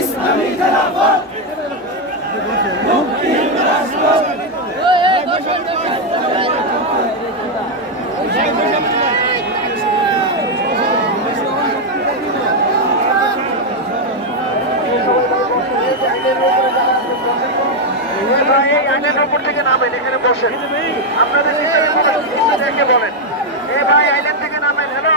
ইসলামী খেলাফত মুক্তির রাজপথ। এই আইনের উপর থেকে নামেন, এখানে বসেন, আপনাদের বলেন, এ ভাই আইল্যান্ড থেকে নামেন। হ্যালো।